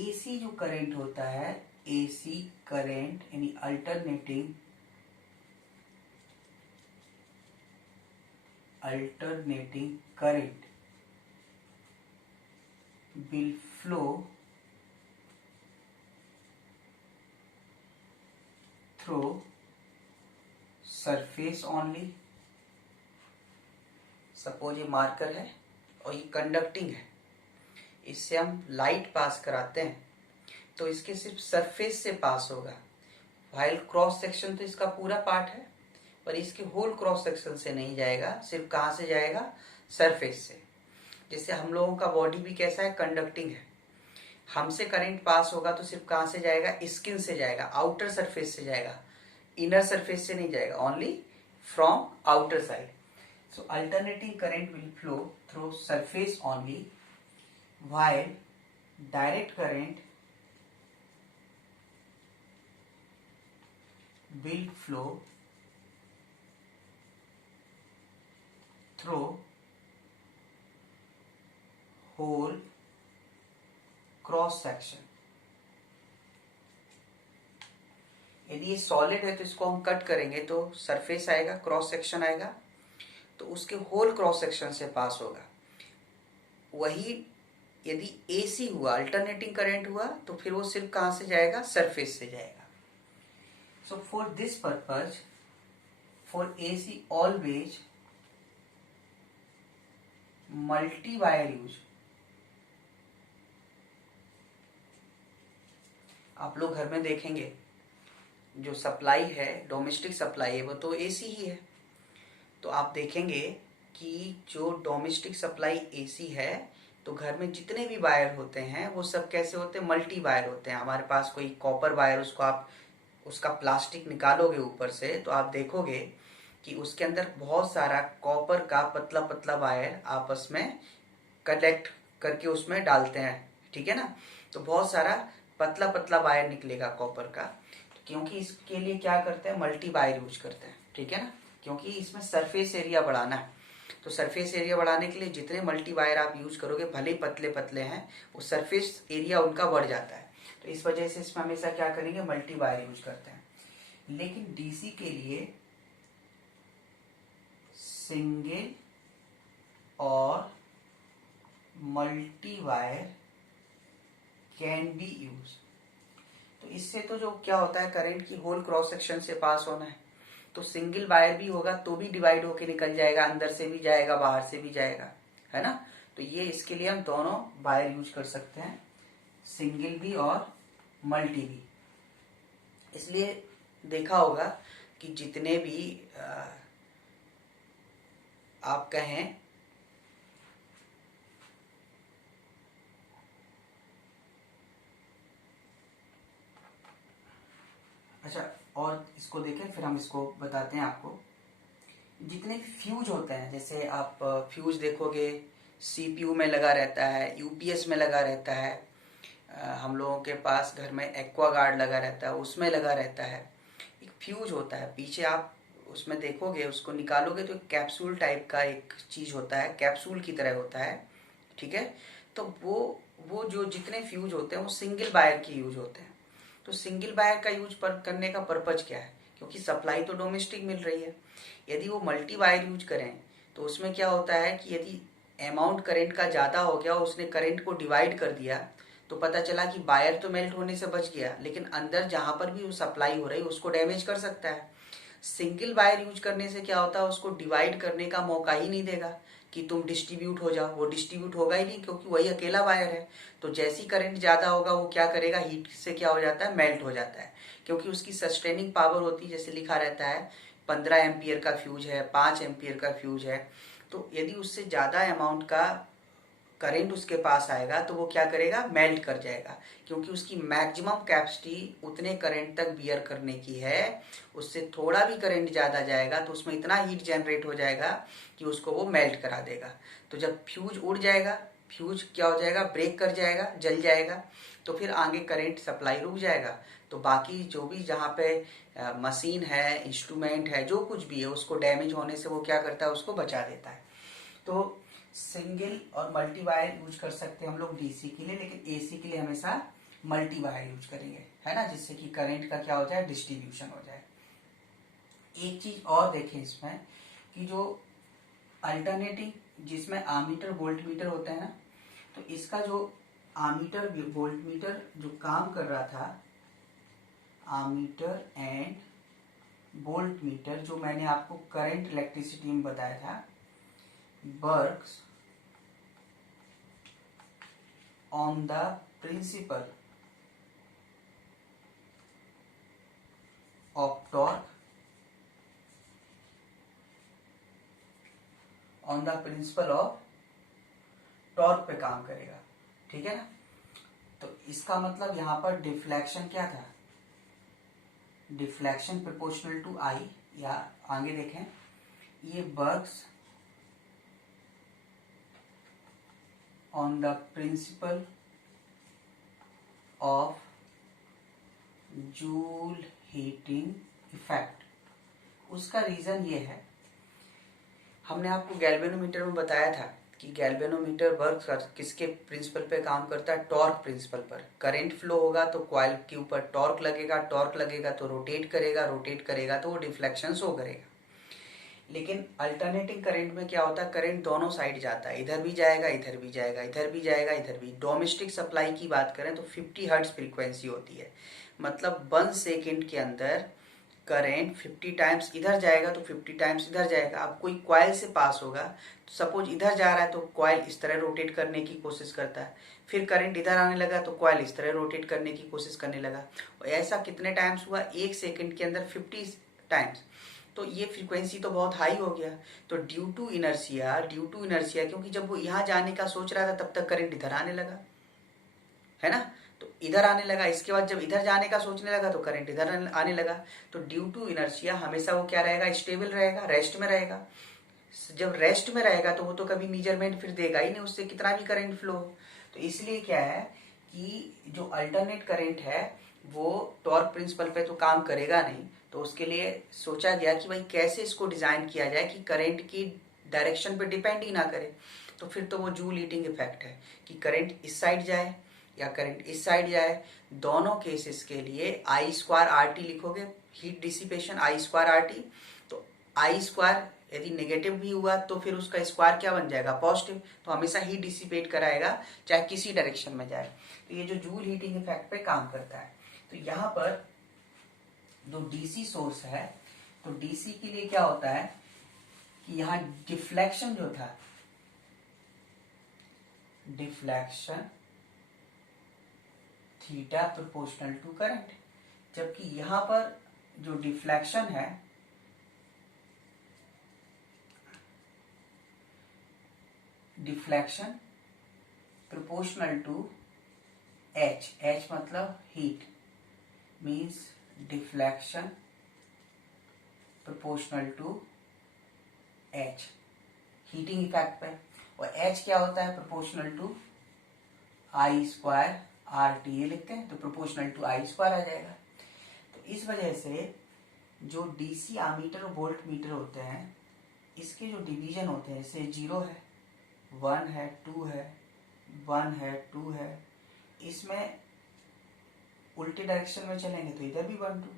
AC जो करंट होता है, AC करंट यानी alternating current will flow through surface only. Suppose ये मार्कर है और ये कंडक्टिंग है, इससे हम लाइट पास कराते हैं तो इसके सिर्फ सरफेस से पास होगा, वाइल क्रॉस सेक्शन तो इसका पूरा पार्ट है, पर इसके होल क्रॉस सेक्शन से नहीं जाएगा, सिर्फ कहाँ से जाएगा, सरफेस से। जैसे हम लोगों का बॉडी भी कैसा है, कंडक्टिंग है, हमसे करंट पास होगा तो सिर्फ कहाँ से जाएगा, स्किन से जाएगा, आउटर सरफेस से जाएगा, इनर सरफेस से नहीं जाएगा, only from outer side. So alternating current will flow through surface only, while direct current will flow through whole cross section. यदि ये सॉलिड है तो इसको हम कट करेंगे तो सरफेस आएगा, क्रॉस सेक्शन आएगा, तो उसके होल क्रॉस सेक्शन से पास होगा। वही यदि एसी हुआ, अल्टरनेटिंग करंट हुआ, तो फिर वो सिर्फ कहां से जाएगा, सरफेस से जाएगा। So for this purpose, for AC always multi wire use. आप लोग घर में देखेंगे जो सप्लाई है, डोमेस्टिक सप्लाई है, वो तो एसी ही है। तो आप देखेंगे कि जो डोमेस्टिक सप्लाई एसी है, तो घर में जितने भी वायर होते हैं वो सब कैसे होते हैं, मल्टी वायर होते हैं। हमारे पास कोई कॉपर वायर, उसको आप उसका प्लास्टिक निकालोगे ऊपर से, तो आप देखोगे कि उसके अंदर बहुत सारा कॉपर का पतला पतला वायर आपस में कलेक्ट करके उसमें डालते हैं, ठीक है ना। तो बहुत सारा पतला पतला वायर निकलेगा कॉपर का, क्योंकि इसके लिए क्या करते हैं, मल्टी वायर यूज करते हैं, ठीक है ना, क्योंकि इसमें सरफेस एरिया बढ़ाना है। तो सरफेस एरिया बढ़ाने के लिए जितने मल्टी वायर आप यूज करोगे, भले ही पतले पतले हैं, वो सरफेस एरिया उनका बढ़ जाता है। तो इस वजह से इसमें हमेशा क्या करेंगे, मल्टी वायर यूज करते हैं। लेकिन डीसी के लिए सिंगल और multi wire can be use. तो इससे तो जो क्या होता है, करंट की होल क्रॉस सेक्शन से पास होना है, तो सिंगल वायर भी होगा तो भी डिवाइड होके निकल जाएगा, अंदर से भी जाएगा, बाहर से भी जाएगा, है ना। तो ये इसके लिए हम दोनों वायर यूज कर सकते हैं, सिंगल भी और मल्टी भी। इसलिए देखा होगा कि जितने भी आप कहें अच्छा, और इसको देखें फिर हम इसको बताते हैं आपको। जितने भी फ्यूज होते हैं, जैसे आप फ्यूज देखोगे सीपीयू में लगा रहता है, यूपीएस में लगा रहता है, हम लोगों के पास घर में एक्वा गार्ड लगा रहता है, उसमें लगा रहता है। एक फ्यूज होता है, पीछे आप उसमें देखोगे, उसको निकालोगे तो एक कैप्सूल टाइप का एक चीज होता है, कैप्सूल की तरह होता है, ठीक है। तो वो जो जितने फ्यूज होते हैं वो सिंगल वायर के यूज होते हैं। तो सिंगल वायर का यूज करने का पर्पज क्या है, क्योंकि सप्लाई तो डोमेस्टिक मिल रही है। यदि वो मल्टी वायर यूज करें तो उसमें क्या होता है कि यदि अमाउंट करंट का ज़्यादा हो गया, उसने करंट को डिवाइड कर दिया, तो पता चला कि वायर तो मेल्ट होने से बच गया, लेकिन अंदर जहां पर भी वो सप्लाई हो रही है उसको डैमेज कर सकता है। सिंगल वायर यूज करने से क्या होता है, उसको डिवाइड करने का मौका ही नहीं देगा कि तुम डिस्ट्रीब्यूट हो जाओ, वो डिस्ट्रीब्यूट होगा ही नहीं, क्योंकि वही अकेला वायर है। तो जैसी करंट ज्यादा होगा वो क्या करेगा, हीट से क्या हो जाता है, मेल्ट हो जाता है, क्योंकि उसकी सस्टेनिंग पावर होती है, जैसे लिखा रहता है 15 एम्पियर का फ्यूज है, 5 एम्पियर का फ्यूज है। तो यदि उससे ज्यादा अमाउंट का करंट उसके पास आएगा तो वो क्या करेगा, मेल्ट कर जाएगा, क्योंकि उसकी मैक्सिमम कैपेसिटी उतने करंट तक बियर करने की है। उससे थोड़ा भी करंट ज्यादा जाएगा तो उसमें इतना हीट जनरेट हो जाएगा कि उसको वो मेल्ट करा देगा। तो जब फ्यूज उड़ जाएगा, फ्यूज क्या हो जाएगा, ब्रेक कर जाएगा, जल जाएगा, तो फिर आगे करंट सप्लाई रुक जाएगा। तो बाकी जो भी जहाँ पे मशीन है, इंस्ट्रूमेंट है, जो कुछ भी है, उसको डैमेज होने से वो क्या करता है, उसको बचा देता है। तो सिंगल और मल्टी वायर यूज कर सकते हैं हम लोग डीसी के लिए, लेकिन एसी के लिए हमेशा मल्टी वायर यूज करेंगे, है ना, जिससे कि करंट का क्या हो जाए, डिस्ट्रीब्यूशन हो जाए। एक चीज और देखें इसमें कि जो अल्टरनेटिंग जिसमें आमीटर वोल्ट मीटर होता है ना, तो इसका जो आमीटर वोल्ट मीटर जो काम कर रहा था, आमीटर एंड वोल्ट मीटर, जो मैंने आपको करंट इलेक्ट्रिसिटी में बताया था, works on the principle of torque on the principle of torque पे काम करेगा, ठीक है ना। तो इसका मतलब यहां पर डिफ्लेक्शन क्या था, डिफ्लेक्शन प्रोपोर्शनल टू आई, या आगे देखें, ये works on the principle of joule heating effect. उसका रीजन ये है, हमने आपको गैल्वेनोमीटर में बताया था कि गैल्वेनोमीटर वर्क किसके प्रिंसिपल पे काम करता है, टॉर्क प्रिंसिपल पर। करंट फ्लो होगा तो कॉइल के ऊपर टॉर्क लगेगा, टॉर्क लगेगा तो रोटेट करेगा, रोटेट करेगा तो वो डिफ्लेक्शन शो करेगा। लेकिन अल्टरनेटिंग करंट में क्या होता है, करंट दोनों साइड जाता है, इधर भी जाएगा, इधर भी जाएगा, इधर भी जाएगा, इधर भी। डोमेस्टिक सप्लाई की बात करें तो 50 हर्ट्ज फ्रीक्वेंसी होती है, मतलब 1 सेकेंड के अंदर करंट 50 टाइम्स इधर जाएगा तो 50 टाइम्स इधर जाएगा। अब कोई कॉइल से पास होगा तो सपोज इधर जा रहा है तो कॉइल इस तरह रोटेट करने की कोशिश करता है, फिर करंट इधर आने लगा तो कॉइल इस तरह रोटेट करने की कोशिश करने लगा। और ऐसा कितने टाइम्स हुआ, 1 सेकेंड के अंदर 50 टाइम्स। तो ये फ्रीक्वेंसी तो बहुत हाई हो गया। तो ड्यू टू इनर्शिया, क्योंकि जब वो यहाँ जाने का सोच रहा था तब तक करंट इधर आने लगा, है ना। तो इधर आने लगा, इसके बाद जब इधर जाने का सोचने लगा तो करंट इधर आने लगा। तो ड्यू टू इनर्शिया हमेशा वो क्या रहेगा, स्टेबल रहेगा, रेस्ट में रहेगा। जब रेस्ट में रहेगा तो वो तो कभी मेजरमेंट फिर देगा ही नहीं उससे कितना भी करंट फ्लो हो। तो इसलिए क्या है कि जो अल्टरनेट करंट है वो टॉर्क प्रिंसिपल पे तो काम करेगा नहीं। तो उसके लिए सोचा गया कि भाई कैसे इसको डिजाइन किया जाए कि करंट की डायरेक्शन पे डिपेंड ही ना करे। तो फिर तो वो जूल हीटिंग इफेक्ट है कि करंट इस साइड जाए या करंट इस साइड जाए, दोनों केसेस के लिए आई स्क्वायर आर टी लिखोगे, हीट डिसिपेशन आई स्क्वायर आर टी। तो आई स्क्वायर यदि नेगेटिव भी हुआ तो फिर उसका स्क्वायर क्या बन जाएगा, पॉजिटिव। तो हमेशा हीट डिसिपेट कराएगा चाहे किसी डायरेक्शन में जाए। तो ये जो जूल हीटिंग इफेक्ट पे काम करता है। तो यहाँ पर जो डीसी सोर्स है, तो डीसी के लिए क्या होता है कि यहाँ डिफ्लेक्शन जो था, deflection theta proportional to current, जबकि यहां पर जो डिफ्लेक्शन है deflection proportional to H, H मतलब heat, means deflection proportional to H, heating effect पे। और एच क्या होता है, proportional to I square R T, ये लिखते हैं तो प्रोपोर्शनल टू आई स्क्वायर आ जाएगा। तो इस वजह से जो डीसी आमीटर और वोल्ट मीटर होते हैं इसके जो डिवीजन होते हैं, जैसे 0 है, 1 है, 2 है, 1 है, 2 है, इसमें उल्टे डायरेक्शन में चलेंगे तो इधर भी 1 2।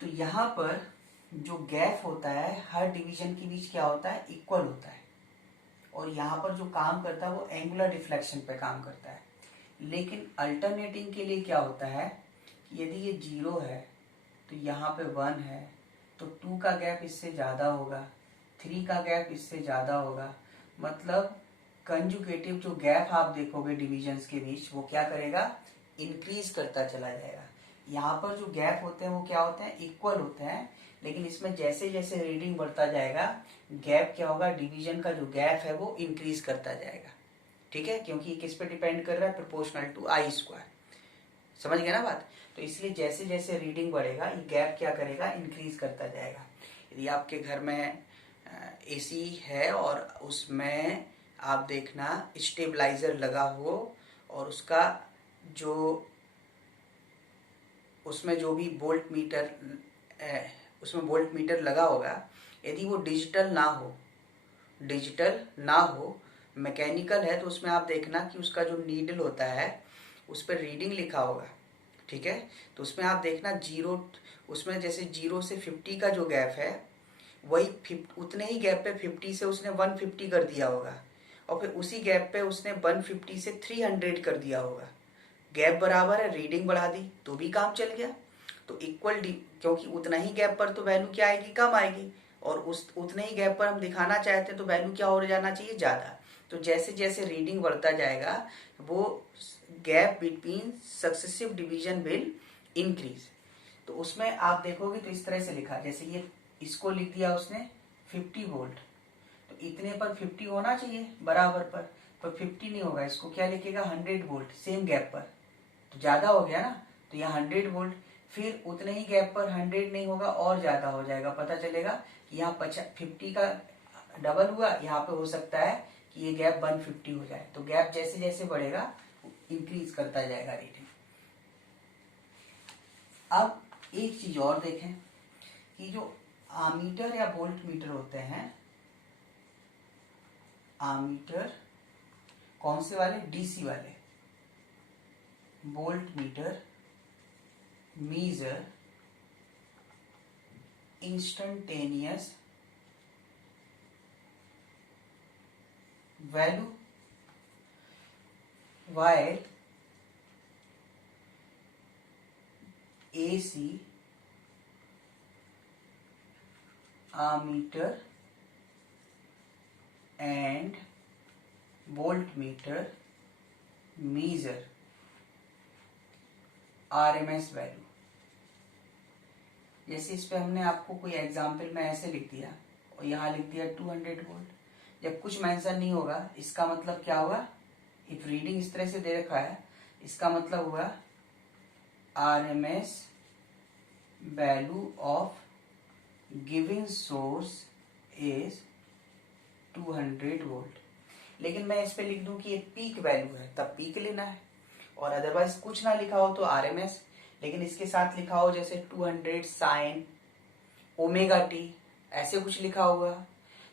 तो यहाँ पर जो गैप होता है हर डिवीजन के बीच क्या होता है, इक्वल होता है। और यहाँ पर जो काम करता है वो एंगुलर डिफ्लेक्शन पे काम करता है। लेकिन अल्टरनेटिंग के लिए क्या होता है कि यदि ये 0 है तो यहाँ पे 1 है, तो 2 का गैप इससे ज़्यादा होगा, 3 का गैप इससे ज़्यादा होगा। मतलब कंजुगेटिव जो गैप आप देखोगे डिविजन्स के बीच वो क्या करेगा, इंक्रीज करता चला जाएगा। यहाँ पर जो गैप होते हैं वो क्या होते हैं, इक्वल होते हैं। लेकिन इसमें जैसे जैसे रीडिंग बढ़ता जाएगा गैप क्या होगा, डिवीजन का जो गैप है वो इंक्रीज करता जाएगा, ठीक है। क्योंकि किस पे डिपेंड कर रहा है, प्रोपोर्शनल टू आई स्क्वायर। समझ गए ना बात। तो इसलिए जैसे जैसे रीडिंग बढ़ेगा ये गैप क्या करेगा, इंक्रीज करता जाएगा। यदि आपके घर में एसी है और उसमें आप देखना स्टेबलाइजर लगा हो और उसका जो उसमें जो भी वोल्ट मीटर उसमें वोल्ट मीटर लगा होगा, यदि वो डिजिटल ना हो मैकेनिकल है, तो उसमें आप देखना कि उसका जो नीडल होता है उस पर रीडिंग लिखा होगा, ठीक है। तो उसमें आप देखना 0, उसमें जैसे 0 से 50 का जो गैप है वही उतने ही गैप पे 50 से उसने 150 कर दिया होगा, और फिर उसी गैप पे उसने 150 से 300 कर दिया होगा। गैप बराबर है, रीडिंग बढ़ा दी तो भी काम चल गया। तो इक्वल क्योंकि उतना ही गैप पर तो वैल्यू क्या आएगी, कम आएगी, और उस उतने ही गैप पर हम दिखाना चाहते हैं तो वैल्यू क्या हो जाना चाहिए, ज़्यादा। तो जैसे जैसे रीडिंग बढ़ता जाएगा वो gap between successive division will increase. तो उसमें आप देखोगे तो इस तरह से लिखा, जैसे ये इसको लिख दिया उसने 50 वोल्ट, तो इतने पर 50 होना चाहिए बराबर पर 50 नहीं होगा, इसको क्या लिखेगा 100 वोल्ट सेम गैप पर, तो ज्यादा हो गया ना, तो यहाँ 100 वोल्ट, फिर उतने ही गैप पर 100 नहीं होगा और ज्यादा हो जाएगा, पता चलेगा कि यहाँ 50 का डबल हुआ, यहाँ पे हो सकता है कि ये गैप 150 हो जाए, तो गैप जैसे जैसे बढ़ेगा इंक्रीज करता जाएगा रीडिंग। अब एक चीज और देखें कि जो आमीटर या वोल्ट मीटर होते हैं, आमीटर कौन से वाले, डीसी वाले, volt meter measure instantaneous value while AC ammeter and voltmeter measure RMS value. जैसे इस पे हमने आपको कोई एग्जाम्पल में ऐसे लिख दिया और यहाँ लिख दिया 200 वोल्ट, जब कुछ मेंशन नहीं होगा इसका मतलब क्या होगा, इफ रीडिंग इस तरह से दे रखा है इसका मतलब हुआ RMS value of giving source is 200 volt. लेकिन मैं इस पे लिख दूं कि ये पीक वैल्यू है तब पीक लेना है, और अदरवाइज कुछ ना लिखा हो तो RMS, लेकिन इसके साथ लिखा हो जैसे 200 साइन ओमेगा टी, ऐसे कुछ लिखा होगा,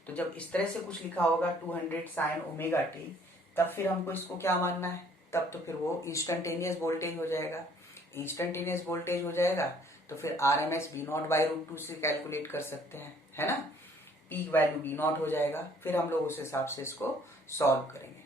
तो जब इस तरह से कुछ लिखा होगा 200 साइन ओमेगा टी, तब फिर हमको इसको क्या मानना है, तब तो फिर वो इंस्टेंटेनियस वोल्टेज हो जाएगा। इंस्टेंटेनियस वोल्टेज हो जाएगा तो फिर RMS V0/√2 से कैलकुलेट कर सकते हैं, है ना, पीक वैल्यू V0 हो जाएगा, फिर हम लोग उस हिसाब से इसको सॉल्व करेंगे।